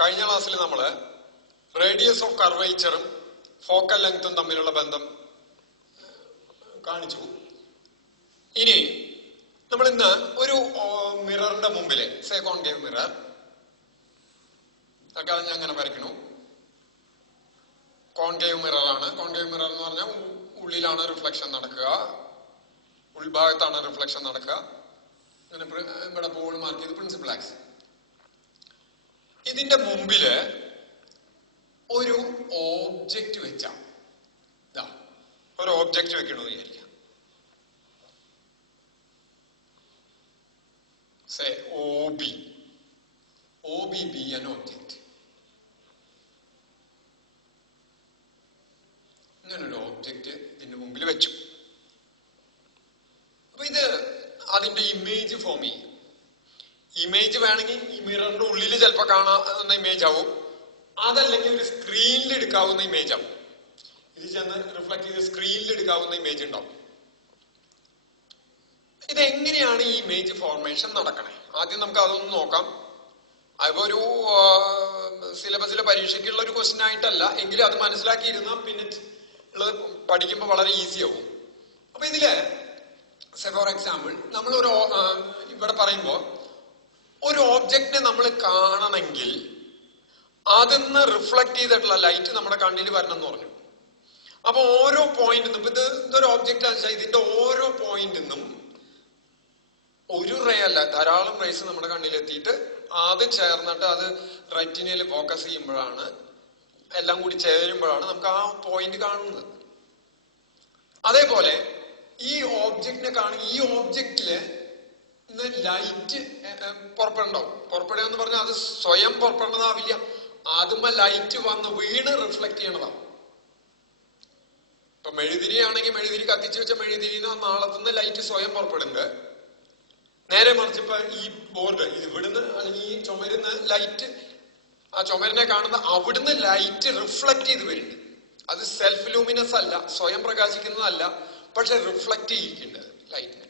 കഴിഞ്ഞ ക്ലാസ്സിൽ നമ്മൾ റേഡിയസ് ഓഫ് കർവേച്ചറും ഫോക്കൽ ലെങ്ത്തും തമ്മിലുള്ള ബന്ധം കാണിച്ചു. ഇനി നമ്മൾ ഇന്ന് ഒരു മിററിന്റെ മുമ്പില് കോൺകേവ് മിറർ ഞാൻ അങ്ങനെ വരയ്ക്കണു. കോൺകേവ് മിററാണ്. കോൺകേവ് മിറർ എന്ന് പറഞ്ഞാൽ ഉള്ളിലാണ് റിഫ്ലക്ഷൻ നടക്കുക, ഉൾഭാഗത്താണ് റിഫ്ലക്ഷൻ നടക്കുക. അങ്ങനെ ഇവിടെ ബോൾ മാർക്ക് ചെയ്ത് പ്രിൻസിപ്പൽ ആക്സ്. ഇതിന്റെ മുമ്പില് ഒരു ഓബ്ജക്റ്റ് വെച്ചാ ഒരു ഓബ്ജക്റ്റ് വെക്കണമെന്ന് വിചാരിക്കാം. Say OB. OB be an object. ഇങ്ങനൊരു ഓബ്ജക്റ്റ് ഇതിന്റെ മുമ്പിൽ വെച്ചു. അപ്പൊ ഇത് അതിന്റെ ഇമേജ് ഫോം ചെയ്യും. ഇമേജ് വേണമെങ്കിൽ ഈ മിററിന്റെ ഉള്ളിൽ ചിലപ്പോൾ കാണാവുന്ന ഇമേജ് ആവും, അതല്ലെങ്കിൽ ഒരു സ്ക്രീനിൽ എടുക്കാവുന്ന ഇമേജ് ആവും. ഇത് ചെന്ന് റിഫ്ലക്ട് ചെയ്ത് സ്ക്രീനിൽ എടുക്കാവുന്ന ഇമേജ് ഉണ്ടാവും. ഇതെങ്ങനെയാണ് ഈ ഇമേജ് ഫോർമേഷൻ നടക്കണേ? ആദ്യം നമുക്ക് അതൊന്ന് നോക്കാം. അതൊരു സിലബസിലെ പരീക്ഷയ്ക്കുള്ള ഒരു ക്വസ്റ്റ്യൻ ആയിട്ടല്ല, എങ്കിലും അത് മനസ്സിലാക്കിയിരുന്നാൽ പിന്നെ ഉള്ളത് പഠിക്കുമ്പോൾ വളരെ ഈസി ആവും. അപ്പൊ ഇതില് ഫോർ എക്സാമ്പിൾ നമ്മൾ ഇവിടെ പറയുമ്പോൾ ഒരു ഓബ്ജക്റ്റിനെ നമ്മൾ കാണണമെങ്കിൽ അതിന്ന് റിഫ്ലക്ട് ചെയ്തിട്ടുള്ള ലൈറ്റ് നമ്മുടെ കണ്ണിൽ വരണം എന്ന് പറഞ്ഞു. അപ്പൊ ഓരോ പോയിന്റിൽ നിന്നും ഇതൊരു ഓബ്ജക്റ്റ് ആണെന്ന് വെച്ചാൽ ഇതിന്റെ ഓരോ പോയിന്റിൽ നിന്നും ഒരു റേ അല്ല, ധാരാളം റേസ് നമ്മുടെ കണ്ണിലെത്തിയിട്ട് അത് ചേർന്നിട്ട് അത് റെറ്റിനയിൽ ഫോക്കസ് ചെയ്യുമ്പോഴാണ്, എല്ലാം കൂടി ചേരുമ്പോഴാണ് നമുക്ക് ആ പോയിന്റ് കാണുന്നത്. അതേപോലെ ഈ ഓബ്ജക്റ്റിനെ കാണുക, ഈ ഓബ്ജക്റ്റില് ലൈറ്റ് പുറപ്പെടണ്ടാവും. പുറപ്പെടുക എന്ന് പറഞ്ഞാൽ അത് സ്വയം പുറപ്പെടണതാവില്ല, അതുമ്മ ലൈറ്റ് വന്ന് വീണ് റിഫ്ലക്ട് ചെയ്യണതാവും. ഇപ്പൊ മെഴുതിരി ആണെങ്കിൽ മെഴുതിരി കത്തിച്ചു വെച്ച മെഴുതിരിന്ന് നാളത്തുനിന്ന് ലൈറ്റ് സ്വയം പുറപ്പെടുന്നുണ്ട്. നേരെ മറിച്ച് ഇപ്പൊ ഈ ബോർഡ് ഇവിടുന്ന് അല്ലെങ്കിൽ ഈ ചുമരുന്ന് ലൈറ്റ്, ആ ചുമരിനെ കാണുന്ന അവിടുന്ന് ലൈറ്റ് റിഫ്ലക്ട് ചെയ്ത് വരുന്നുണ്ട്. അത് സെൽഫ് ലൂമിനസ് അല്ല, സ്വയം പ്രകാശിക്കുന്നതല്ല, പക്ഷെ റിഫ്ലക്ട് ചെയ്യിക്കുന്നുണ്ട് ലൈറ്റിനെ.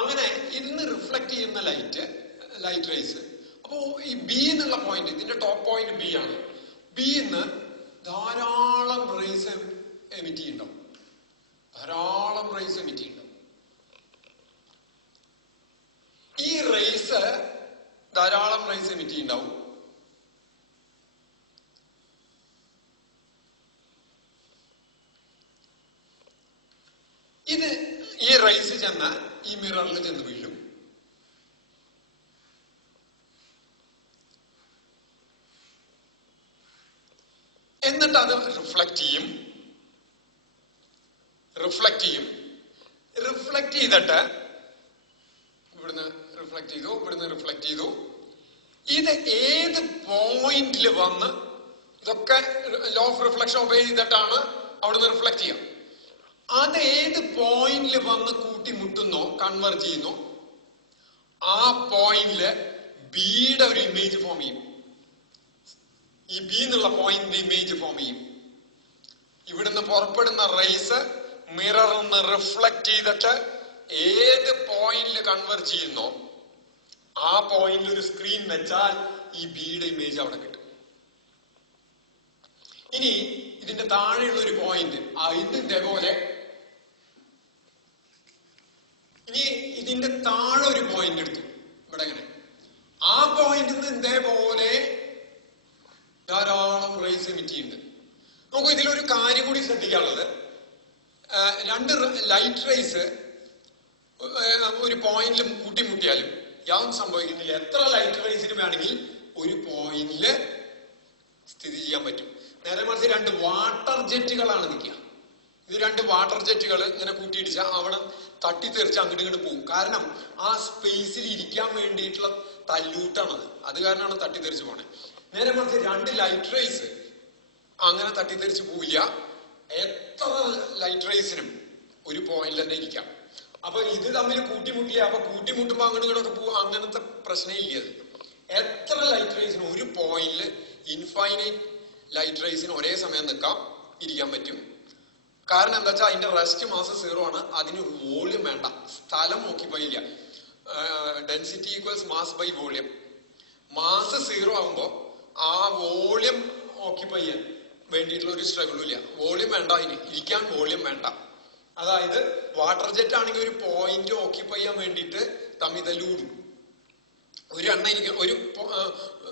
അങ്ങനെ ഇരുന്ന് റിഫ്ലക്ട് ചെയ്യുന്ന ലൈറ്റ് റേസ്. അപ്പോ ഈ ബി എന്നുള്ള പോയിന്റ്, ഇതിന്റെ ടോപ്പ് പോയിന്റ് ബി ആണ്. ബിന്ന് ധാരാളം റേസ് എമിറ്റ് ചെയ്യുന്നുണ്ടാവും, ധാരാളം റേസ് എമിറ്റ് ചെയ്യുന്നുണ്ടാവും. ഈ റേസ് ധാരാളം റേസ് എമിറ്റ് ചെയ്യുന്നുണ്ടാവും. ഇത് ഈ റേസ് ചെന്ന് ഈ മിററിൽ ചെന്ന് വീഴും. എന്നിട്ട് അത് റിഫ്ലക്ട് ചെയ്യും. റിഫ്ലക്ട് ചെയ്തിട്ട് ഇവിടുന്ന് റിഫ്ലക്ട് ചെയ്തു, ഇവിടുന്ന് റിഫ്ലക്ട് ചെയ്തു. ഇത് ഏത് പോയിന്റിൽ വന്ന്, ഇതൊക്കെ ലോ ഓഫ് റിഫ്ലക്ഷൻ ഒബേ ചെയ്തിട്ടാണ് അവിടുന്ന് റിഫ്ലക്ട് ചെയ്യുക. അത് ഏത് പോയിന്റിൽ വന്ന് കൂട്ടിമുട്ടുന്നോ, കൺവെർജ് ചെയ്യുന്നോ, ആ പോയിന്റില് ബിയുടെ ഒരു ഇമേജ് ഫോം ചെയ്യും. ഈ ബി എന്നുള്ള പോയിന്റിന്റെ ഇമേജ് ഫോം ചെയ്യും. ഇവിടുന്ന് പുറപ്പെടുന്ന റേസ് മിററിൽ നിന്ന് റിഫ്ലക്ട് ചെയ്തിട്ട് ഏത് പോയിന്റിൽ കൺവെർജ് ചെയ്യുന്നോ ആ പോയിന്റിൽ ഒരു സ്ക്രീൻ വെച്ചാൽ ഈ ബിയുടെ ഇമേജ് അവിടെ കിട്ടും. ഇനി ഇതിന്റെ താഴെയുള്ള ഒരു പോയിന്റ്, ഇതേപോലെ ഇനി ഇതിന്റെ താഴെ ഒരു പോയിന്റ് എടുത്തു, ഇവിടെ ഇങ്ങനെ ആ പോയിന്റിൽ നിന്ന് ഇതേപോലെ ധാരാളം റേസ് എമിറ്റ് ചെയ്യുന്നുണ്ട്. നമുക്ക് ഇതിലൊരു കാര്യം കൂടി ശ്രദ്ധിക്കാനുള്ളത്, രണ്ട് ലൈറ്റ് റേസ് ഒരു പോയിന്റിൽ കൂട്ടിമുട്ടിയാലും യാതൊന്നും സംഭവിക്കുന്നില്ല. എത്ര ലൈറ്റ് റേസിന് വേണമെങ്കിൽ ഒരു പോയിന്റില് സ്ഥിതി ചെയ്യാൻ പറ്റും. നേരെ മറിച്ച് രണ്ട് വാട്ടർ ജെറ്റുകളാണ് നിൽക്കുക. ഇത് രണ്ട് വാട്ടർ ജെറ്റുകൾ ഇങ്ങനെ കൂട്ടിയിടിച്ചാൽ അവിടെ തട്ടിത്തെറിച്ച് അങ്ങോട്ട് ഇങ്ങോട്ട് പോകും. കാരണം ആ സ്പേസിൽ ഇരിക്കാൻ വേണ്ടിയിട്ടുള്ള തല്ലൂട്ടാണത്, അത് കാരണമാണ് തട്ടിത്തെറിച്ച് പോണേ. നേരെ മറിച്ച് രണ്ട് ലൈറ്റ് റേസ് അങ്ങനെ തട്ടിത്തെറിച്ച് പോവില്ല. എത്ര ലൈറ്റ് റേസിനും ഒരു പോയിന്റിൽ തന്നെ ഇരിക്കാം. അപ്പൊ ഇത് തമ്മിൽ കൂട്ടിമുട്ടില്ല. അപ്പൊ കൂട്ടിമുട്ടുമ്പോ അങ്ങോട്ട് ഇങ്ങോട്ടൊക്കെ പോവുക, അങ്ങനത്തെ പ്രശ്നം ഇല്ല. എത്ര ലൈറ്റ് റേസിനും ഒരു പോയിന്റില് ഇൻഫൈനൈറ്റ് ലൈറ്റ് റേസിന് ഒരേ സമയം ഇരിക്കാൻ പറ്റും. കാരണം എന്താ വെച്ചാൽ അതിന്റെ റെസ്റ്റ് മാസ് 0 ആണ്. അതിന് വോളിയം വേണ്ട, സ്ഥലം നോക്കിപ്പോയില്ല. Density equals mass by volume. Mass 0 ആകുമ്പോ ആ വോളിയം ഓക്യുപ്പൈ ചെയ്യാൻ വേണ്ടിയിട്ടുള്ള ഒരു സ്ട്രഗിളും ഇല്ല. വോളിയം വേണ്ട, അതിന് ഇരിക്കാൻ വോളിയം വേണ്ട. അതായത് വാട്ടർ ജെറ്റ് ആണെങ്കിൽ ഒരു പോയിന്റ് ഓക്യുപ്പൈ ചെയ്യാൻ വേണ്ടിയിട്ട് തമ്മിൽ തല്ലൂടും. ഒരു എണ്ണ ഒരു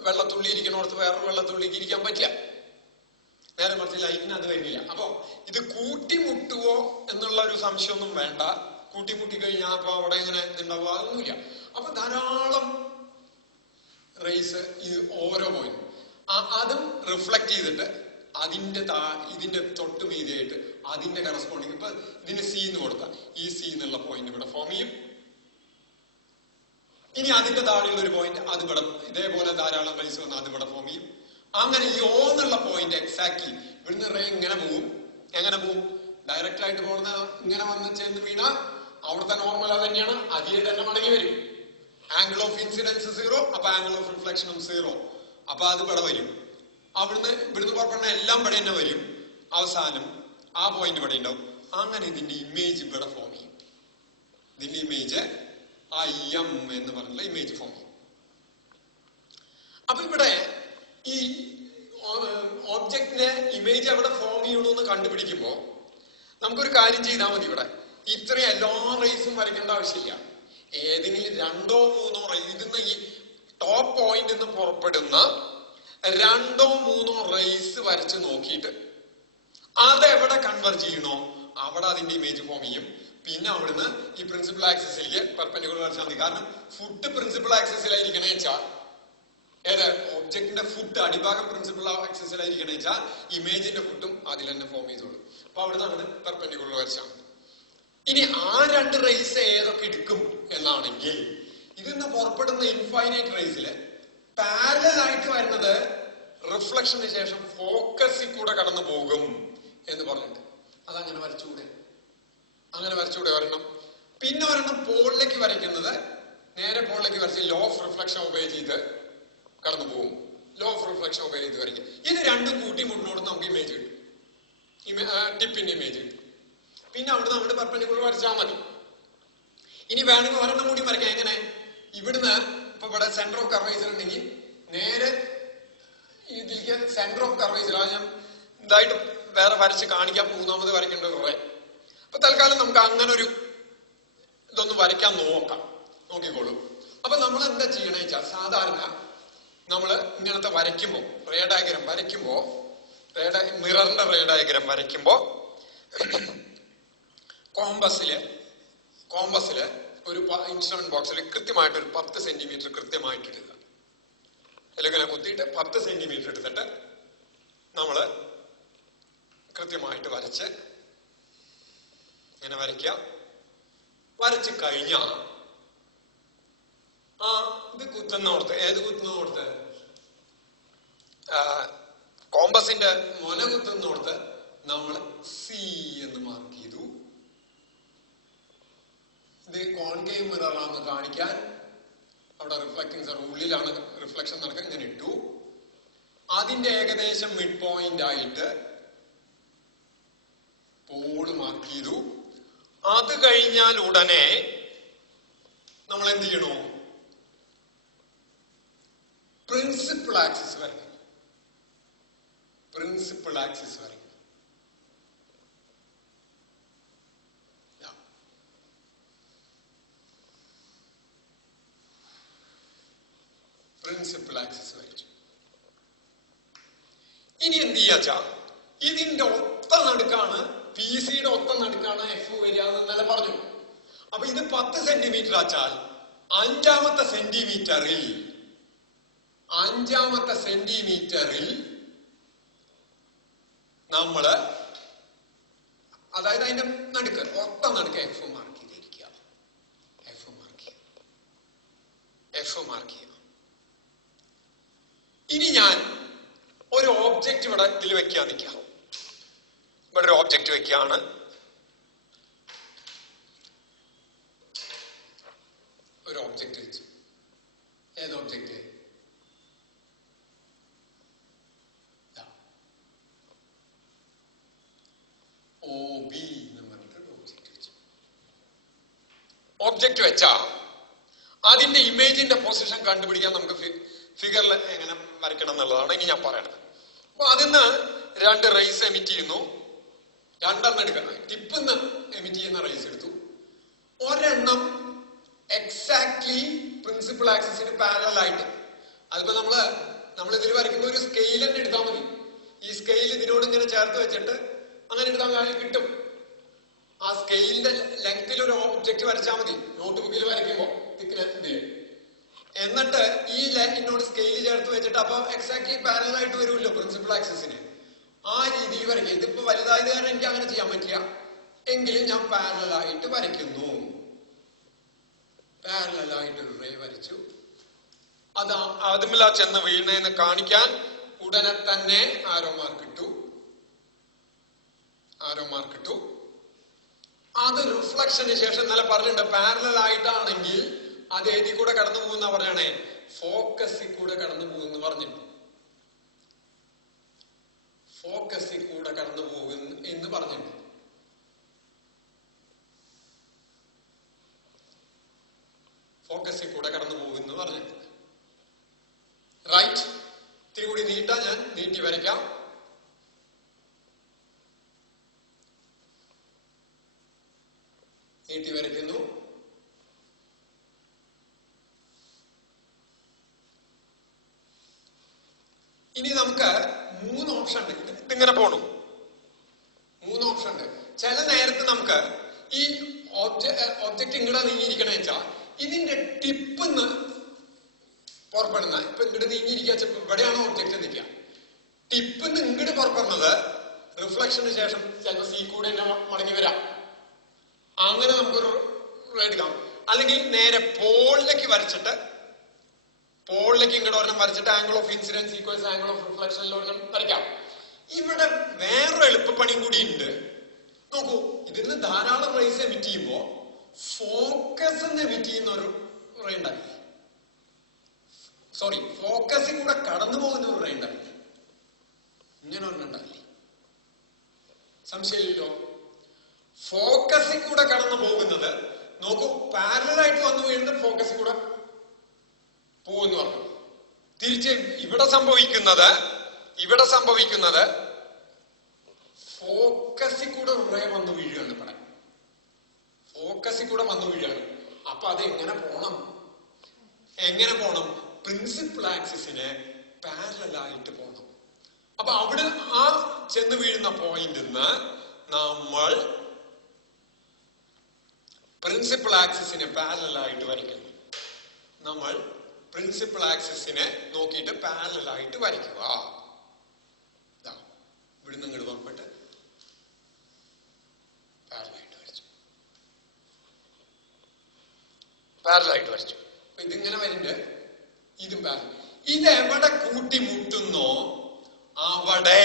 വെള്ളത്തുള്ളി ഇരിക്കണോടത്ത് വേറൊരു വെള്ളത്തുള്ളിക്ക് ഇരിക്കാൻ പറ്റില്ല. നേരെ മറിച്ച് ലൈറ്റിന് അത് കഴിഞ്ഞില്ല. അപ്പൊ ഇത് കൂട്ടിമുട്ടുവോ എന്നുള്ള ഒരു സംശയമൊന്നും വേണ്ട. കൂട്ടിമുട്ടി കഴിഞ്ഞാൽ അപ്പൊ അവിടെ എങ്ങനെ ഇതുണ്ടാവുക അതൊന്നുമില്ല. അപ്പൊ ധാരാളം റേസ് ഇത് ഓരോ പോയിന്റ് അതും റിഫ്ലക്ട് ചെയ്തിട്ട് ഇതിന്റെ തൊട്ട് മീതിയായിട്ട് അതിന്റെ കറസ്പോണ്ടിങ് ഇപ്പൊ ഇതിന് സി എന്ന് കൊടുത്ത ഈ സി എന്നുള്ള പോയിന്റ് ഇവിടെ ഫോം ചെയ്യും. ഇനി അതിന്റെ താഴെയുള്ള ഒരു പോയിന്റ് അത് ഇവിടെ ഇതേപോലെ ധാരാളം റേസ് വന്ന് അത് ഇവിടെ ഫോം ചെയ്യും. അങ്ങനെ ഈ ഓ എന്നുള്ള പോയിന്റ് എക്സാക്ട്ലി ഇവിടുന്ന് റേ എങ്ങനെ പോവും ഡയറക്റ്റ് ആയിട്ട് പോകുന്ന ഇങ്ങനെ വന്ന് ചെന്ന് വീണ അവിടുത്തെ നോർമൽ അത് തന്നെയാണ്, അതിലെ തന്നെ മടങ്ങി വരും. ആംഗിൾ ഓഫ് ഇൻസിഡൻസ് 0, അപ്പൊ ആംഗിൾ ഓഫ് റിഫ്ലക്ഷനും 0. അപ്പൊ അത് ഇവിടെ വരും. ഇവിടുന്ന് പുറപ്പെടുന്ന എല്ലാം ഇവിടെ തന്നെ വരും. അവസാനം ആ പോയിന്റ് ഇവിടെ ഉണ്ടാവും. അങ്ങനെ ഇതിന്റെ ഇമേജ് ഇവിടെ ഫോം ചെയ്യും. ഇതിന്റെ ഇമേജ് IM എന്ന് പറഞ്ഞുള്ള ഇമേജ് ഫോം ചെയ്യും. അപ്പൊ ഇവിടെ ഈ ഓബ്ജക്റ്റിന്റെ ഇമേജ് എവിടെ ഫോം ചെയ്യണമെന്ന് കണ്ടുപിടിക്കുമ്പോ നമുക്കൊരു കാര്യം ചെയ്താൽ മതി. ഇവിടെ ഇത്രയും എല്ലാ റേസും വരയ്ക്കേണ്ട ആവശ്യമില്ല. ഏതെങ്കിലും 2 or 3 റേസ് ഇതിന്ന് ഈ ടോപ്പ് പോയിന്റ് നിന്ന് പുറപ്പെടുന്ന 2 or 3 റേസ് വരച്ച് നോക്കിയിട്ട് അതെവിടെ കൺവെർജ് ചെയ്യണോ അവിടെ അതിന്റെ ഇമേജ് ഫോം ചെയ്യും. പിന്നെ അവിടുന്ന് ഈ പ്രിൻസിപ്പൽ ആക്സിസിലേക്ക് പെർപെൻഡിക്കുലർ വരച്ചാൽ മതി. കാരണം ഫുഡ് പ്രിൻസിപ്പൽ ആക്സിസിലായിരിക്കണേ വെച്ചാൽ ഒബ്ജക്റ്റിന്റെ ഫുഡ് അടിഭാഗം പ്രിൻസിപ്പൽ ആക്സിസിലായിരിക്കണേ വെച്ചാൽ ഇമേജിന്റെ ഫുഡും അതിൽ തന്നെ ഫോം ചെയ്തോളും. അപ്പൊ അവിടുന്ന് അങ്ങനെ പെർപെൻഡിക്കുലർ വരച്ചാൽ മതി. ഇനി ആ 2 റേസ് ഏതൊക്കെ എടുക്കും എന്നാണെങ്കിൽ ഇതിന്ന് പുറപ്പെടുന്ന ഇൻഫൈനൈറ്റ് റേസില് പാരലൽ ആയിട്ട് വരുന്നത് റിഫ്ലക്ഷന് ശേഷം ഫോക്കസിൽ കൂടെ കടന്നു പോകും എന്ന് പറഞ്ഞിട്ട് അതങ്ങനെ വരച്ചുകൂടെ? അങ്ങനെ വരച്ചുകൂടെ ഒരെണ്ണം. പിന്നെ ഒരെണ്ണം പോളിലേക്ക് വരയ്ക്കുന്നത് നേരെ പോളിലേക്ക് വരച്ച് ലോ ഓഫ് റിഫ്ലക്ഷൻ ഒബേ ചെയ്ത് കടന്നു പോകും. ലോ ഓഫ് റിഫ്ലക്ഷൻ ഒബേ ചെയ്ത് വരയ്ക്കും. ഇത് രണ്ടും കൂട്ടിമുട്ടിനോട് നമുക്ക് ഇമേജ് കിട്ടും. ടിപ്പിന്റെ ഇമേജ് കിട്ടും. പിന്നെ അവിടുന്ന് അങ്ങോട്ട് പെർപെൻഡിക്കുലർ വരച്ചാൽ മതി. ഇനി വേണമെങ്കിൽ ഒരെണ്ണം കൂടി വരയ്ക്കാം. എങ്ങനെ? ഇവിടുന്ന് ഇപ്പൊ ഇവിടെ സെന്റർ ഓഫ് കർവേച്ചർ ഉണ്ടെങ്കിൽ നേരെ ഇതിലേക്ക് സെന്റർ ഓഫ് കർവേച്ചർ ഞാൻ ഇതായിട്ട് വേറെ വരച്ച് കാണിക്കാൻ 3ാമത് വരയ്ക്കേണ്ട കുറെ. അപ്പൊ തൽക്കാലം നമുക്ക് അങ്ങനെ ഒരു ഇതൊന്ന് വരയ്ക്കാൻ നോക്കിക്കോളൂ. അപ്പൊ നമ്മൾ എന്താ ചെയ്യണേ വെച്ചാൽ സാധാരണ നമ്മള് ഇങ്ങനത്തെ വരയ്ക്കുമ്പോ റേ ഡയഗ്രം വരയ്ക്കുമ്പോ മിററിന്റെ റേ ഡയഗ്രം വരയ്ക്കുമ്പോ കോമ്പസില് ഒരു ഇൻസ്ട്രുമെന്റ് ബോക്സിൽ കൃത്യമായിട്ട് ഒരു 10 സെന്റിമീറ്റർ കൃത്യമായിട്ട് ഇടുക. അല്ലെങ്കിൽ കുത്തിയിട്ട് 10 സെന്റിമീറ്റർ എടുത്തിട്ട് നമ്മള് കൃത്യമായിട്ട് വരച്ച് ഇങ്ങനെ വരച്ച് കഴിഞ്ഞാ ഇത് കുത്തുന്നോടത്ത് ഏത് കുത്തുന്നോടത്ത് കോമ്പസിന്റെ മുന കുത്തുന്നോടത്ത് നമ്മൾ സി എന്ന് മാർക്ക് ചെയ്തു. ഇത് കോൺകേവ് മിററാണെന്ന് കാണിക്കാൻ അവിടെ റിഫ്ലക്റ്റിംഗ് ഉള്ളിലാണ് റിഫ്ലക്ഷൻ നടക്കാൻ ഇങ്ങനെ ഇട്ടു. അതിന്റെ ഏകദേശം മിഡ് പോയിന്റ് ആയിട്ട് പോള് മാർക്ക് ചെയ്തു. അത് കഴിഞ്ഞാൽ ഉടനെ നമ്മൾ എന്ത് ചെയ്യണോ? പ്രിൻസിപ്പൽ ആക്സിസ് വരയ്ക്കണം. പ്രിൻസിപ്പൽ ആക്സിസ് വരയ്ക്കണം. പ്രിൻസിപ്പൽ ആക്സിസ് വരച്ചു. ഇനി എന്ത് ചെയ്യാച്ചാ ഇതിന്റെ ഒത്ത നടുക്കാണ് PC-യുടെ ഒത്ത നടുക്കാണ് F വരിക എന്ന് ഇന്നലെ പറഞ്ഞു. അപ്പൊ ഇത് 10 സെന്റിമീറ്റർ ആച്ചാൽ 5ാമത്തെ സെന്റിമീറ്ററിൽ നമ്മള് അതായത് അതിന്റെ നടുക്ക് ഒത്ത നടുക്ക് F മാർക്ക് ചെയ്തിരിക്കുക. F മാർക്ക് ചെയ്യുക. ഇനി ഞാൻ ഒരു ഓബ്ജക്റ്റ് ഇവിടെ ഇതിൽ വെക്കാൻ നിൽക്കാം. ഇവിടെ ഒരു ഓബ്ജക്റ്റ് വെക്കുകയാണ്. ഒരു ഓബ്ജക്റ്റ് വെച്ചു. ഏത് ഓബ്ജക്റ്റ്? OB എന്ന് പറഞ്ഞിട്ട് ഓബ്ജക്റ്റ് വെച്ചു. ഓബ്ജക്റ്റ് വെച്ചാ അതിന്റെ ഇമേജിന്റെ പൊസിഷൻ കണ്ടുപിടിക്കാൻ നമുക്ക് ഫിഗറിൽ എങ്ങനെ വരയ്ക്കണം എന്നുള്ളതാണ് ഇനി ഞാൻ പറയണത്. അപ്പൊ അതിന്ന് 2 റേസ് എമിറ്റ് ചെയ്യുന്നു. 2 എടുക്കണം. ടിപ്പിന്ന് എമിറ്റ് ചെയ്യുന്ന റേസ് എടുത്തു. ഒരെണ്ണം എക്സാക്ട്ലി പ്രിൻസിപ്പൽ ആക്സിസിന് പാരലൽ ആയിട്ട്. അതിപ്പോ നമ്മൾ ഇതിൽ വരയ്ക്കുന്ന ഒരു സ്കെയിൽ തന്നെ എടുത്താൽ മതി. ഈ സ്കെയിൽ ഇതിനോട് ഇങ്ങനെ ചേർത്ത് വെച്ചിട്ട് അങ്ങനെ എടുത്താൽ മതി, കിട്ടും. ആ സ്കെയിലിന്റെ ലെങ്ത്തിൽ ഒരു ഒബ്ജക്റ്റ് വരച്ചാൽ മതി നോട്ട് ബുക്കിൽ വരയ്ക്കുമ്പോ ഇതില്. എന്നിട്ട് ഈ ലൈനിനോട് സ്കെയിൽ ചേർത്ത് വെച്ചിട്ട് അപ്പൊ എക്സാക്ട്ലി പാരലൽ ആയിട്ട് വരുമല്ലോ പ്രിൻസിപ്പൽ ആക്സിസിന്. ആ രീതിയിൽ വരയ്ക്കുക. ഇതിപ്പോ വലുതായത് കാരണം എനിക്ക് അങ്ങനെ ചെയ്യാൻ പറ്റില്ല, എങ്കിലും ഞാൻ പാരലൽ ആയിട്ട് വരയ്ക്കുന്നു. പാരലൽ ആയിട്ട് ഒരു റേ വരച്ചു. അതുമില്ല ചെന്ന് വീഴുന്നതെന്ന് കാണിക്കാൻ ഉടനെ തന്നെ ആരോ മാർക്ക് ഇട്ടു. അത് റിഫ്ലക്ഷന് ശേഷം ഇന്നലെ പറഞ്ഞിട്ടുണ്ട്, പാരലൽ ആയിട്ടാണെങ്കിൽ അത് ഏതി കൂടെ കടന്നു പോകുന്ന പറയണേ, ഫോക്കസിൽ കൂടെ കടന്നു പോകുന്നു പറഞ്ഞിട്ടുണ്ട്. ഫോക്കസിൽ കൂടെ കടന്നു പോകും എന്ന് പറഞ്ഞിട്ടുണ്ട്. ഫോക്കസിൽ കൂടെ കടന്നു പോകുമെന്ന് പറഞ്ഞിട്ടുണ്ട്. റൈറ്റ്. ഇത്തിരി കൂടി നീട്ടാൻ ഞാൻ നീട്ടി വരയ്ക്കാം. നീട്ടി വരയ്ക്കുന്നു. ഇനി നമുക്ക് 3 ഓപ്ഷൻ ഉണ്ട്. ഇതിങ്ങനെ പോണു. 3 ഓപ്ഷൻ ഉണ്ട്. ചില നേരത്ത് നമുക്ക് ഈ ഒബ്ജക്റ്റ് ഇങ്ങടെ നീങ്ങിയിരിക്കണേ വെച്ചാൽ ഇതിന്റെ ടിപ്പിന്ന് പുറപ്പെടുന്ന, ഇപ്പൊ ഇങ്ങോട്ട് നീങ്ങിയിരിക്കുക, ഇവിടെയാണ് ഒബ്ജക്റ്റ് നിൽക്കുക. ടിപ്പിന്ന് ഇങ്ങോട്ട് പുറപ്പെടുന്നത് റിഫ്ലക്ഷന് ശേഷം ചിലപ്പോൾ സി കൂടെ തന്നെ മടങ്ങി വരാം. അങ്ങനെ നമുക്കൊരു എടുക്കാം. അല്ലെങ്കിൽ നേരെ പോളിലേക്ക് വരച്ചിട്ട്, പോളിലേക്ക് ഇങ്ങോട്ട് ഒരെണ്ണം വരച്ചിട്ട് angle of incidence equals angle of റിഫ്ലക്ഷനിൽ ഒരെണ്ണം വരയ്ക്കാം. ഇവിടെ വേറൊരു എളുപ്പപ്പണിയും കൂടി ഉണ്ട്. നോക്കൂ, ഇതിന് ധാരാളം റേസ് എമിറ്റ് ചെയ്യുമ്പോ ഫോക്കസ് എമിറ്റ് ചെയ്യുന്ന ഒരു റേ ഉണ്ടാവില്ല. സോറി, ഫോക്കസിൽ കൂടെ കടന്നു പോകുന്ന ഒരു റേ ഉണ്ടാവില്ല. ഇങ്ങനെ ഒരെണ്ണം ഉണ്ടാവില്ല. സംശയമില്ലല്ലോ. ഫോക്കസിൽ കൂടെ കടന്നു പോകുന്നത് നോക്കൂ, പാരലലായിട്ട് വന്നു വീഴുന്നത് ഫോക്കസിൽ കൂടെ പോകുന്നു പറഞ്ഞു. തിരിച്ച് ഇവിടെ സംഭവിക്കുന്നത് ഫോക്കസിൽ കൂടെ റേ വന്നു വീഴുകയാണ്. ഇവിടെ ഫോക്കസിൽ കൂടെ വന്നു വീഴുകയാണ്. അപ്പൊ അത് എങ്ങനെ പോണം? പ്രിൻസിപ്പൽ ആക്സിസിന് പാരലലായിട്ട് പോണം. അപ്പൊ അവിടെ ആ ചെന്ന് വീഴുന്ന പോയിന്റിൽ നിന്ന് നമ്മൾ പ്രിൻസിപ്പൽ ആക്സിസിന് പാരലലായിട്ട് വരയ്ക്കുന്നു. നമ്മൾ പ്രിൻസിപ്പൽ ആക്സിസിനെ നോക്കിയിട്ട് പാരലലായിട്ട് വരയ്ക്കുക. ഇവിടുന്ന് ഇങ്ങോട്ട് പുറപ്പെട്ട് പാരലലായിട്ട് വരച്ചു. അപ്പൊ ഇതിങ്ങനെ വരുന്നുണ്ട്. ഇതും പാരലൽ. ഇതെവിടെ കൂട്ടിമുട്ടുന്നോ അവിടെ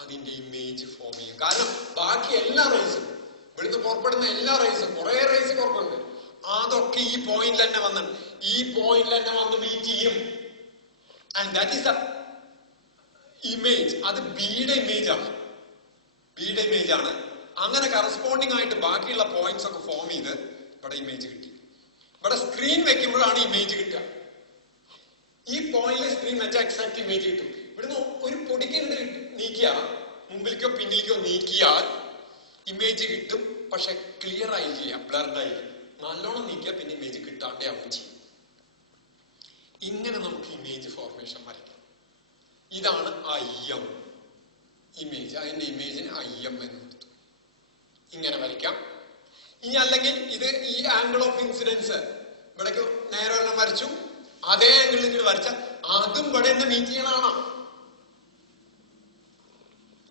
അതിന്റെ ഇമേജ് ഫോം ചെയ്യും. കാരണം ബാക്കി എല്ലാ റേസും, ഇവിടുന്ന് പുറപ്പെടുന്ന എല്ലാ റേസും, കുറെ റേസ് പുറപ്പെടുന്നത്, അതൊക്കെ ഈ പോയിന്റിൽ തന്നെ വന്ന് മീറ്റ് ചെയ്യും. And that is the image. അത് ബിയുടെ ഇമേജ് ആണ്. അങ്ങനെ കറസ്പോണ്ടിങ് ആയിട്ട് ബാക്കിയുള്ള പോയിന്റ്സ് ഒക്കെ ഫോം ചെയ്ത് ഇവിടെ ഇമേജ് കിട്ടി. ഇവിടെ സ്ക്രീൻ വെക്കുമ്പോഴാണ് ഇമേജ് കിട്ടുക. ഈ പോയിന്റിൽ സ്ക്രീൻ വെച്ചാൽ എക്സാക്ട് ഇമേജ് കിട്ടും. ഇവിടുന്ന് ഒരു പൊടിക്ക് നീക്കിയാൽ, മുമ്പിലേക്കോ പിന്നിലേക്കോ നീക്കിയാൽ ഇമേജ് കിട്ടും. പക്ഷെ ക്ലിയർ ആയില്ല, ബ്ലർഡ് ആയില്ല. നല്ലോണം നീക്കിയാൽ പിന്നെ ഇമേജ് കിട്ടാണ്ടേ ആവും ചെയ്യും. ഇങ്ങനെ നമുക്ക് ഇമേജ് ഫോർമേഷൻ വരയ്ക്കാം. ഇതാണ് IM ഇമേജ്. അതിന്റെ ഇമേജിന് IM എന്ന് കൊടുത്തു. ഇങ്ങനെ വരയ്ക്കാം. ഇനി അല്ലെങ്കിൽ ഇത് ഈ ആംഗിൾ ഓഫ് ഇൻസിഡൻസ് ഇവിടേക്ക് നേരെ ഒരെണ്ണം വരച്ചു, അതേ ആംഗിളിൽ ഇങ്ങോട്ട് വരച്ച അതും ഇവിടെ തന്നെ മീറ്റ് ചെയ്യണമാണ്.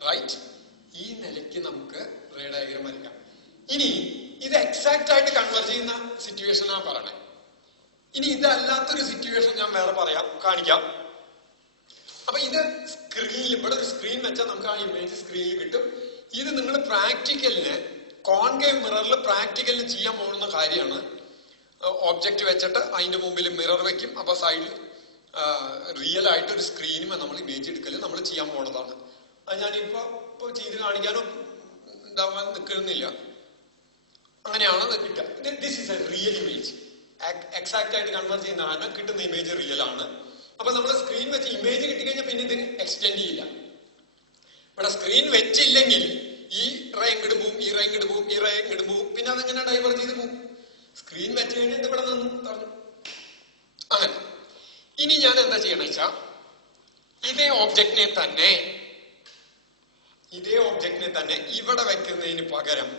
റൈറ്റ്. ഈ നിലയ്ക്ക് നമുക്ക് റേ ഡയഗ്രം വരയ്ക്കാം. ഇനി ഇത് എക്സാക്ട് ആയിട്ട് കൺവേർട്ട് ചെയ്യുന്ന സിറ്റുവേഷനാണ് പറയണേ. ഇനി ഇതല്ലാത്തൊരു സിറ്റുവേഷൻ ഞാൻ വേറെ കാണിക്കാം. അപ്പൊ ഇത് സ്ക്രീനിൽ, ഇവിടെ ഒരു സ്ക്രീൻ വെച്ചാൽ നമുക്ക് ആ ഇമേജ് സ്ക്രീനിൽ കിട്ടും. ഇത് നിങ്ങൾ പ്രാക്ടിക്കലിന് കോൺകേവ് മിററിൽ പ്രാക്ടിക്കലിന് ചെയ്യാൻ പോകുന്ന കാര്യമാണ്. ഒബ്ജക്റ്റ് വെച്ചിട്ട് അതിന്റെ മുമ്പിൽ മിറർ വെക്കും. അപ്പൊ സൈഡിൽ റിയൽ ആയിട്ട് ഒരു സ്ക്രീനും നമ്മൾ ഇമേജ് എടുക്കല് നമ്മൾ ചെയ്യാൻ പോണതാണ്. അത് ഞാനിപ്പോ ചെയ്ത് കാണിക്കാനോ ഉണ്ടാവാൻ നിൽക്കുന്നില്ല. അങ്ങനെയാണ് അത് കിട്ടുക. This is A real image, exact ആയിട്ട് കൺവേർട്ട് ചെയ്യുന്ന കാരണം കിട്ടുന്ന ഇമേജ് റിയൽ ആണ്. അപ്പൊ നമ്മൾ സ്ക്രീൻ വെച്ച് ഇമേജ് കിട്ടിക്കഴിഞ്ഞാൽ പിന്നെ ഇതിന് എക്സ്റ്റെൻഡ് ചെയ്യില്ല. ഇവിടെ സ്ക്രീൻ വെച്ചില്ലെങ്കിൽ ഈ റേ ഇങ്ങോട്ട് പോവും, ഈ റേ ഇങ്ങോട്ട് പോവും, ഈ റേ ഇങ്ങോട്ട് പോവും, പിന്നെ അതെങ്ങനെ ഡൈവേർട്ട് ചെയ്ത് പോവും. സ്ക്രീൻ വെച്ച് കഴിഞ്ഞിട്ട് ഇവിടെ നിന്ന് പറഞ്ഞു അങ്ങനെ. ഇനി ഞാൻ എന്താ ചെയ്യണം വെച്ചാ ഇതേ ഓബ്ജക്റ്റിനെ തന്നെ ഇവിടെ വെക്കുന്നതിന് പകരം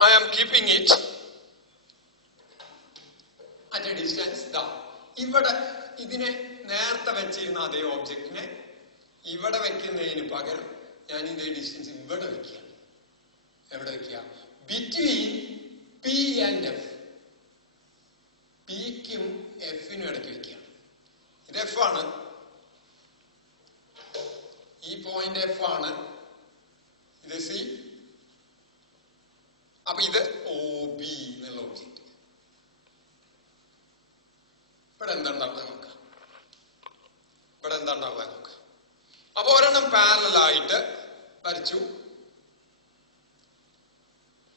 I am keeping it at a distance down. ഇവിടെ ഇതിനെ നേരത്തെ വെച്ചിരുന്ന അതേ ഓബ്ജക്റ്റിനെ ഇവിടെ വെക്കുന്നതിന് പകരം ഞാൻ ഇതേ ഡിസ്റ്റൻസ് ഇവിടെ വെക്കുക. എവിടെ വെക്കുക? Between P and F. പിക്കും എഫിനും ഇടയ്ക്ക് വെക്കുക. ഇത് എഫ് ആണ്, ഈ പോയിന്റ് എഫ് ആണ്, ഇത് സി. അപ്പൊ ഇത് ഒ ബി എന്നുള്ള ഒബ്ജക്റ്റ്. ഇവിടെ എന്താ ഉണ്ടാവുക നോക്കാം. അപ്പൊ ഒരെണ്ണം പാരലായിട്ട് വരച്ചു,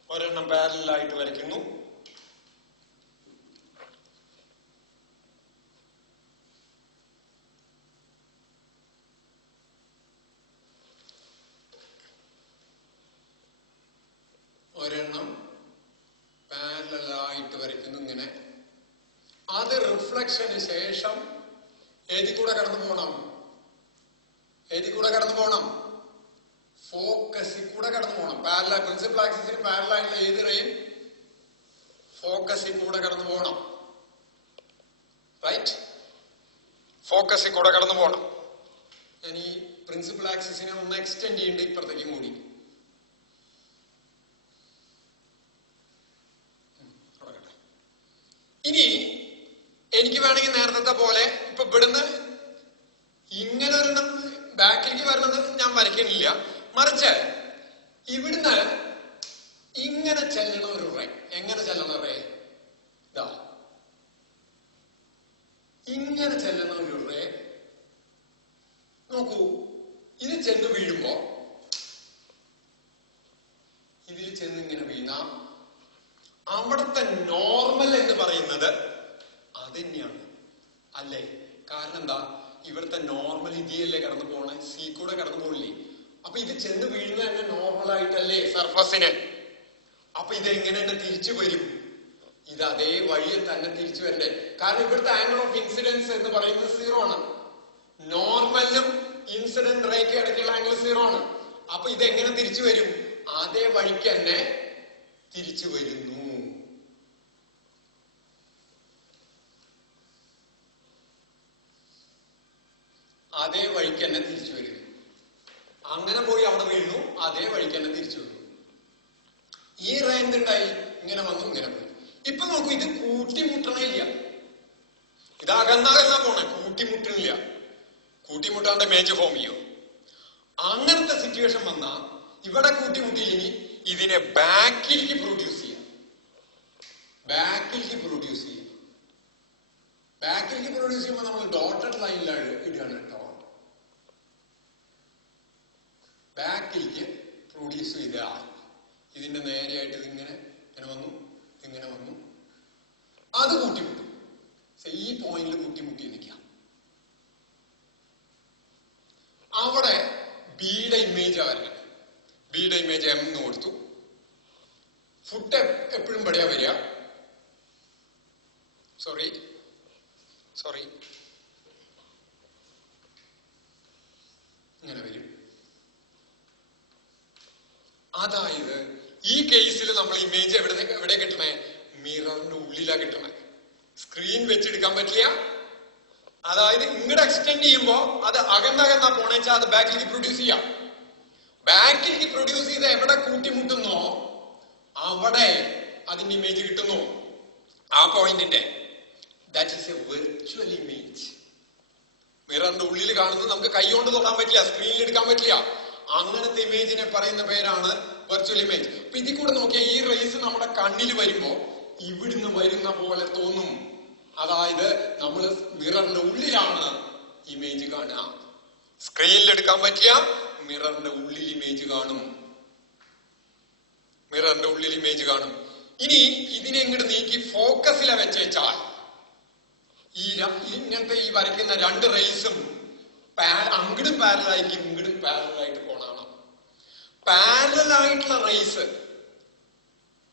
ഒരെണ്ണം പാരലായിട്ട് വരയ്ക്കുന്നു. ഒരെണ്ണം പാരലായിട്ട് വരയ്ക്കുന്നു ഇങ്ങനെ. അത് റിഫ്ലക്ഷന് ശേഷം ഏതി കൂടെ കടന്നു പോകണം? ഫോക്കസിൽ കൂടെ കടന്നു പോകണം. പാരലൽ പ്രിൻസിപ്പൽ ആക്സിസിന് പാരലായിട്ടുള്ള ഏത് റേയും ഫോക്കസിൽ കൂടെ കടന്നു പോകണം. റൈറ്റ്? ഫോക്കസിൽ കൂടെ കടന്നു പോകണം. ഞാൻ ഈ പ്രിൻസിപ്പൽ ആക്സിസിനെ ഒന്ന് എക്സ്റ്റെൻഡ് ചെയ്യുന്നുണ്ട് ഇപ്പുറത്തേക്കും കൂടി. ഇനി എനിക്ക് വേണമെങ്കിൽ നേരത്തെ പോലെ ഇപ്പൊ ഇവിടുന്ന് ഇങ്ങനെ ഒരെണ്ണം ബാക്കിലേക്ക് വരുന്നത് ഞാൻ വരയ്ക്കുന്നില്ല, മറിച്ച് ഇവിടുന്ന് ഇങ്ങനെ ചെല്ലണ ഒരു റേ. എങ്ങനെ ചെല്ലണ റേ? ഇതാ ഇങ്ങനെ ചെല്ലണ ഒരു റേ നോക്കൂ. ഇത് ചെന്ന് വീഴുമ്പോ ഇതിൽ ചെന്ന് ഇങ്ങനെ വീണാം. അവിടുത്തെ നോർമൽ എന്ന് പറയുന്നത് അത് തന്നെയാണ് അല്ലേ? കാരണം എന്താ? ഇവിടുത്തെ നോർമൽ ഇതിയല്ലേ കടന്നു പോണേ, സി കൂടെ കടന്നു പോകില്ലേ? അപ്പൊ ഇത് ചെന്ന് വീഴുന്ന തന്നെ നോർമൽ ആയിട്ടല്ലേ സർഫസിന്. അപ്പൊ ഇതെങ്ങനെയാണ് തിരിച്ചു വരും? ഇത് അതേ വഴിയിൽ തന്നെ തിരിച്ചു വരണ്ടേ? കാരണം ഇവിടുത്തെ ആംഗിൾ ഓഫ് ഇൻസിഡൻസ് എന്ന് പറയുന്നത് 0 ആണ്. നോർമലും ഇൻസിഡന്റ് റേക്ക് ഇടയ്ക്കുള്ള ആംഗിൾ 0 ആണ്. അപ്പൊ ഇതെങ്ങനെ തിരിച്ചു വരും? അതേ വഴിക്ക് തന്നെ തിരിച്ചു വരുന്നു. അതേ വഴിക്ക് തന്നെ തിരിച്ചു വരുന്നു. അങ്ങനെ പോയി അവിടെ വീഴുന്നു, അതേ വഴിക്ക് തന്നെ തിരിച്ചു വരുന്നു. ഈ റേ എന്തുണ്ടായി? ഇങ്ങനെ വന്നു, ഇങ്ങനെ പോയി. ഇപ്പൊ നോക്കൂ, ഇത് കൂട്ടിമുട്ടണില്ല. ഇത് അകന്നകന്ന പോണേ, കൂട്ടിമുട്ടണില്ല. കൂട്ടിമുട്ടാണ്ട് ഇമേജ് ഫോം ചെയ്യോ? അങ്ങനത്തെ സിറ്റുവേഷൻ വന്നാ ഇവിടെ കൂട്ടിമുട്ടിയില്ലെങ്കിൽ ഇതിനെ ബാക്കിലേക്ക് പ്രൊഡ്യൂസ് ചെയ്യാം. ബാക്കിലേക്ക് പ്രൊഡ്യൂസ് ചെയ്യുമ്പോൾ നമ്മൾ ഡോട്ടഡ് ലൈനിലാണ് ഇടുകയാണ് കേട്ടോ. ബാക്കിലേക്ക് പ്രൊഡ്യൂസ് ചെയ്ത ഇതിന്റെ നേരെയായിട്ട് ഇതിങ്ങനെ വന്നു, അത് കൂട്ടിമുട്ടും. ഈ പോയിന്റിൽ കൂട്ടിമുട്ടി നിൽക്കാം. അവിടെ ബിയുടെ ഇമേജ് വരണം. ബിയുടെ ഇമേജ് എം എന്ന് കൊടുത്തു. ഫുട്ട് എപ്പോഴും പടിയാ വരിക. സോറി ഇങ്ങനെ വരും. അതായത് ഈ കേസിൽ നമ്മൾ ഇമേജ് എവിടെ കിട്ടണേ? മിററിന്റെ ഉള്ളിലാ കിട്ടണേ. സ്ക്രീൻ വെച്ചെടുക്കാൻ പറ്റില്ല. അതായത് ഇങ്ങോട്ട് എക്സ്റ്റെൻഡ് ചെയ്യുമ്പോ അത് അകന്നകന്ന പോണേച്ചാൽ അത് ബാക്കിലേക്ക് പ്രൊഡ്യൂസ് ചെയ്യാം. ബാക്കിലേക്ക് പ്രൊഡ്യൂസ് ചെയ്ത് എവിടെ കൂട്ടിമുട്ടുന്നോ അവിടെ അതിന്റെ ഇമേജ് കിട്ടുന്നു. ആ പോയിന്റിന്റെ that is a virtual image. മിററിന്റെ ഉള്ളിൽ കാണുന്നത് നമുക്ക് കൈ കൊണ്ട് തൊടാൻ പറ്റില്ല, സ്ക്രീനിൽ എടുക്കാൻ പറ്റില്ല. അങ്ങനത്തെ ഇമേജിനെ പറയുന്ന പേരാണ് വെർച്വൽ ഇമേജ്. അപ്പൊ ഇതിൽ കൂടെ നോക്കിയാൽ ഈ റേസ് നമ്മുടെ കണ്ണിൽ വരുമ്പോ ഇവിടുന്ന് വരുന്ന പോലെ തോന്നും. അതായത് നമ്മൾ മിററിന്റെ ഉള്ളിലാണ് ഇമേജ് കാണുക. സ്ക്രീനിൽ എടുക്കാൻ പറ്റിയ മിററിന്റെ ഉള്ളിൽ ഇമേജ് കാണും. മിററിന്റെ ഉള്ളിൽ ഇമേജ് കാണും. ഇനി ഇതിനെ ഇങ്ങോട്ട് നീക്കി ഫോക്കസിലെ വെച്ചാൽ ഇങ്ങനത്തെ ഈ വരയ്ക്കുന്ന രണ്ട് റേസും അങ്ങടും പാരലായിരിക്കും, ഇങ്ങടും പാരലായിട്ട് പോണാണ്. പാരലായിട്ടുള്ള റേസ്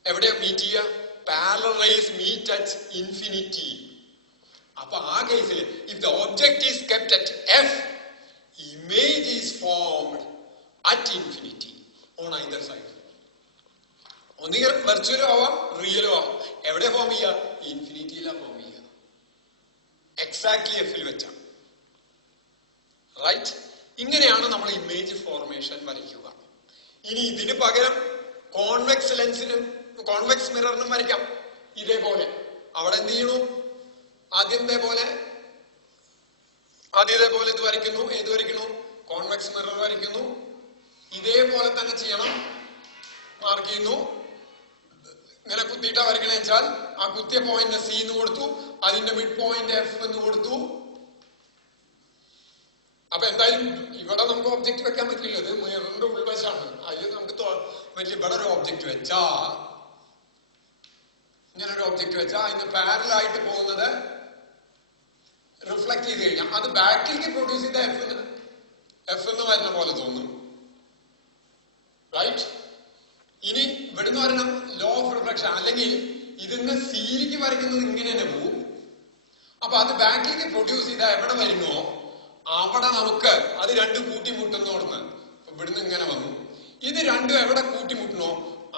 എവിടെയാ മീറ്റ് ചെയ്യുക? Parallel rays meet at infinity. അപ്പൊ ആ കേസിൽ if the object is kept at F, image is formed at infinity on either side. ഒന്നുകിൽ വെർച്വലും ആവാം, റിയലും ആവാം. എവിടെ ഫോം ചെയ്യുക? ഇൻഫിനിറ്റിയിലാണ് ഫോം ചെയ്യുക. എക്സാക്ട്ലി എഫിൽ വെച്ചാണ്. റൈറ്റ്? ഇങ്ങനെയാണ് നമ്മൾ ഇമേജ് ഫോർമേഷൻ വരയ്ക്കുക. ഇനി ഇതിന് പകരം കോൺവെക്സ് ലെൻസിനും കോൺവെക്സ് മിററിനും വരയ്ക്കാം. ഇതേപോലെ അവിടെ എന്ത് ചെയ്യണു? ആദ്യം ഇതേപോലെ ഇത് വരയ്ക്കുന്നു. ഏത് വരയ്ക്കുന്നു? കോൺവെക്സ് മിറർ വരയ്ക്കുന്നു. ഇതേപോലെ തന്നെ ചെയ്യണം. മാർക്ക് ചെയ്യുന്നു. ഇങ്ങനെ കുത്തിയിട്ടാ വരയ്ക്കണ വെച്ചാൽ ആ കുത്തിയ പോയിന്റ് സി എന്ന് കൊടുത്തു, അതിന്റെ മിഡ് പോയിന്റ് എഫ് എന്ന് കൊടുത്തു. അപ്പൊ എന്തായാലും ഇവിടെ നമുക്ക് ഒബ്ജക്റ്റ് വെക്കാൻ പറ്റില്ല. ഇത് മിററിന്റെ ഉൾവശാണ്. അതിൽ നമുക്ക് പറ്റില്ല. ഇവിടെ ഒരു ഒബ്ജക്റ്റ് വെച്ചാ, ഇങ്ങനെ ഒരു ഒബ്ജക്റ്റ് വെച്ചാൽ അതിന് പാരലായിട്ട് പോകുന്നത് റിഫ്ലക്ട് ചെയ്ത് കഴിഞ്ഞാൽ അത് ബാക്കിലേക്ക് പ്രൊഡ്യൂസ് ചെയ്ത എഫ് എന്ന് വരുന്ന പോലെ തോന്നും. റൈറ്റ്? ഇനി ഇവിടുന്ന് വരണം ലോ ഓഫ് റിഫ്ലക്ഷൻ. അല്ലെങ്കിൽ ഇതിന്ന് സീലിക്ക് വരയ്ക്കുന്നത് ഇങ്ങനെ തന്നെ പോകും. അപ്പൊ അത് ബാക്കിലേക്ക് പ്രൊഡ്യൂസ് ചെയ്താൽ എവിടെ വരുന്നോ അവിടെ നമുക്ക് അത് രണ്ടും കൂട്ടിമുട്ടുന്നോടുന്ന് ഇവിടുന്ന് ഇങ്ങനെ വന്നു. ഇത് രണ്ടും എവിടെ കൂട്ടിമുട്ടണോ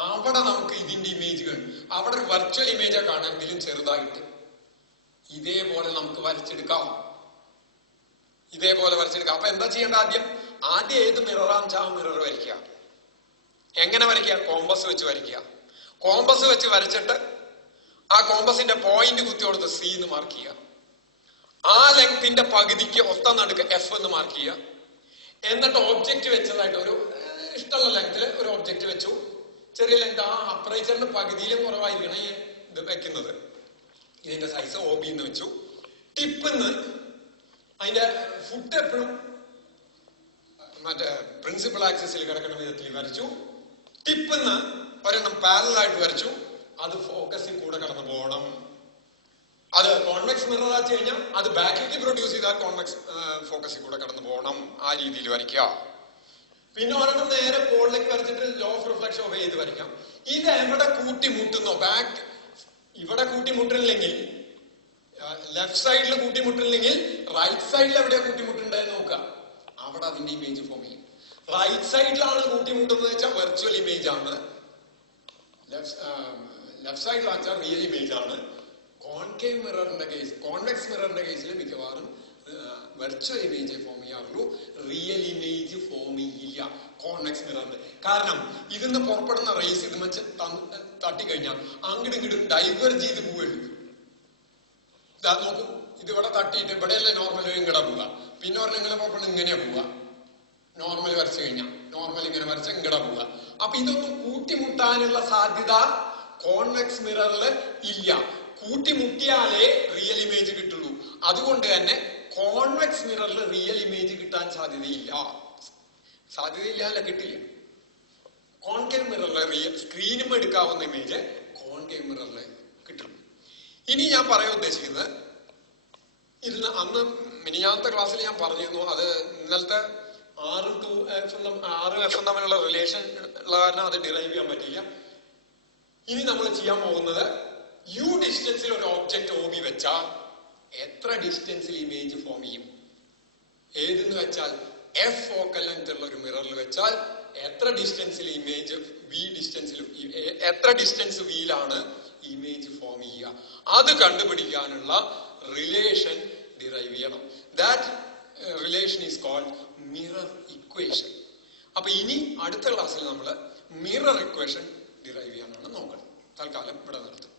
അവിടെ നമുക്ക് ഇതിന്റെ ഇമേജുകൾ, അവിടെ ഒരു വെർച്വൽ ഇമേജാ കാണാൻ, ഇതിലും ചെറുതായിട്ട് ഇതേപോലെ നമുക്ക് വരച്ചെടുക്കാം. ഇതേപോലെ വരച്ചെടുക്കാം. അപ്പൊ എന്താ ചെയ്യേണ്ട? ആദ്യം ഏത് മിററാന്ന് വെച്ചാൽ ആ മിറർ വരയ്ക്കുക. എങ്ങനെ വരയ്ക്കുക? കോമ്പസ് വെച്ച് വരയ്ക്കുക. കോമ്പസ് വെച്ച് വരച്ചിട്ട് ആ കോമ്പസിന്റെ പോയിന്റ് കുത്തി കൊടുത്ത് സി എന്ന് മാർക്ക് ചെയ്യുക. ആ ലെങ്ത്തിന്റെ പകുതിക്ക് ഒത്ത നടുക്ക് എഫ് എന്ന് മാർക്ക് ചെയ്യുക. എന്നിട്ട് ഒബ്ജക്റ്റ് വെച്ചതായിട്ട് ഒരു ഇഷ്ടമുള്ള ലെങ്തിൽ ഒരു ഒബ്ജക്റ്റ് വെച്ചു. ചെറിയ ലെങ്ത്, ആ അപ്രൈച്ചറിന്റെ പകുതിയിലും കുറവായിരിക്കണം ഈ ഇത് വെക്കുന്നത്. ഇതിന്റെ സൈസ് OB എന്ന് വെച്ചു. ടിപ്പിന്ന് അതിന്റെ ഫുട്ട് എപ്പോഴും മറ്റേ പ്രിൻസിപ്പൽ ആക്സിസിൽ കിടക്കുന്ന വിധത്തിൽ വരച്ചു. ടിപ്പിന്ന് ഒരെണ്ണം പാരലായിട്ട് വരച്ചു. അത് ഫോക്കസിൽ കൂടെ കടന്നു പോകണം. അത് കോൺവെക്സ് മിറർ ആച്ചു കഴിഞ്ഞാൽ അത് ബാക്കിലേക്ക് പ്രൊഡ്യൂസ് ചെയ്താൽ കോൺവെക്സ് ഫോക്കസിൽ കൂടെ കടന്നു പോകണം. ആ രീതിയിൽ വരയ്ക്കുക. പിന്നെ ഒരെണ്ണം നേരെ പോളിലേക്ക് വരച്ചിട്ട് ലോ ഓഫ് റിഫ്ലക്ഷൻ ഓഫ് ചെയ്ത് വരയ്ക്കാം. ഇത് എവിടെ കൂട്ടിമുട്ടുന്നോ, ബാക്ക് ഇവിടെ കൂട്ടിമുട്ടില്ലെങ്കിൽ, ലെഫ്റ്റ് സൈഡിൽ കൂട്ടിമുട്ടില്ലെങ്കിൽ റൈറ്റ് സൈഡിൽ എവിടെയാ കൂട്ടിമുട്ടുണ്ടെന്ന് നോക്കുക. അവിടെ അതിന്റെ ഇമേജ് ഫോം ചെയ്യും. റൈറ്റ് സൈഡിലാണ് കൂട്ടിമുട്ടുന്നത് വെച്ചാൽ വെർച്വൽ ഇമേജ് ആണ്. ലെഫ്റ്റ് സൈഡിലാണെന്ന് വെച്ചാൽ റിയൽ ഇമേജ് ആണ്. കോൺകേവ് മിററിന്റെ കേസ്, കോൺവെക്സ് മിററിന്റെ കേസിൽ മിക്കവാറും വെർച്വൽ ഇമേജ് ഫോം ചെയ്യാറുള്ളൂ. റിയൽ ഇമേജ് ഫോം ചെയ്യില്ല കോൺവെക്സ് മിററിന്റെ. കാരണം ഇതിന്ന് പുറപ്പെടുന്ന റേസ് ഇത് വെച്ച് തട്ടിക്കഴിഞ്ഞാൽ അങ്ങോട്ടും ഇങ്ങോട്ടും ഡൈവേർജ് ചെയ്ത് പോവുള്ളൂ. ഇതാ നോക്കൂ, ഇതിവിടെ തട്ടിയിട്ട് ഇവിടെയല്ലേ നോർമൽ ഇങ്ങടെ പോവുക. പിന്നെ പറഞ്ഞ ഇങ്ങനെ പുറപ്പെടുന്ന ഇങ്ങനെയാ പോവുക. നോർമൽ വരച്ചു കഴിഞ്ഞാൽ നോർമൽ ഇങ്ങനെ വരച്ച ഇങ്ങടെ പോവുക. അപ്പൊ ഇതൊന്നും കൂട്ടിമുട്ടാനുള്ള സാധ്യത കോൺവെക്സ് മിററിൽ ഇല്ല. കൂട്ടിമുട്ടിയാലേ റിയൽ ഇമേജ് കിട്ടുള്ളൂ. അതുകൊണ്ട് തന്നെ കോൺവെക്സ് മിററിൽ റിയൽ ഇമേജ് കിട്ടാൻ സാധ്യതയില്ല. സാധ്യതയില്ല, കിട്ടില്ല. കോൺകേവ് മിററിൽ റിയൽ സ്ക്രീനും എടുക്കാവുന്ന ഇമേജ് കോൺകേവ് മിററിൽ കിട്ടും. ഇനി ഞാൻ പറയാൻ ഉദ്ദേശിക്കുന്നത്, ഇതിന് അന്ന് മിനിഞ്ഞാമത്തെ ക്ലാസ്സിൽ ഞാൻ പറഞ്ഞിരുന്നു, അത് ഇന്നലത്തെ 6 F തമ്മിലുള്ള റിലേഷൻ ഉള്ള കാരണം അത് ഡിറൈവ് ചെയ്യാൻ പറ്റില്ല. ഇനി നമ്മൾ ചെയ്യാൻ പോകുന്നത് യു ഡിസ്റ്റൻസിൽ ഒരു ഒബ്ജക്റ്റ് OB വെച്ചാൽ എത്ര ഡിസ്റ്റൻസിൽ ഇമേജ് ഫോം ചെയ്യും? ഏതെന്ന് വെച്ചാൽ എഫ് ഫോക്കൽ ലെങ്ത് ഉള്ള ഒരു മിററിൽ വെച്ചാൽ എത്ര ഡിസ്റ്റൻസിൽ ഇമേജ് എത്ര ഡിസ്റ്റൻസ് വിയിലാണ് ഇമേജ് ഫോം ചെയ്യുക? അത് കണ്ടുപിടിക്കാനുള്ള റിലേഷൻ ഡിറൈവ് ചെയ്യണം. That relation is called mirror equation. അപ്പൊ ഇനി അടുത്ത ക്ലാസ്സിൽ നമ്മൾ മിറർ ഇക്വേഷൻ ഡിറൈവ് ചെയ്യാനാണ് നോക്കണം. തൽക്കാലം ഇവിടെ നിർത്തും.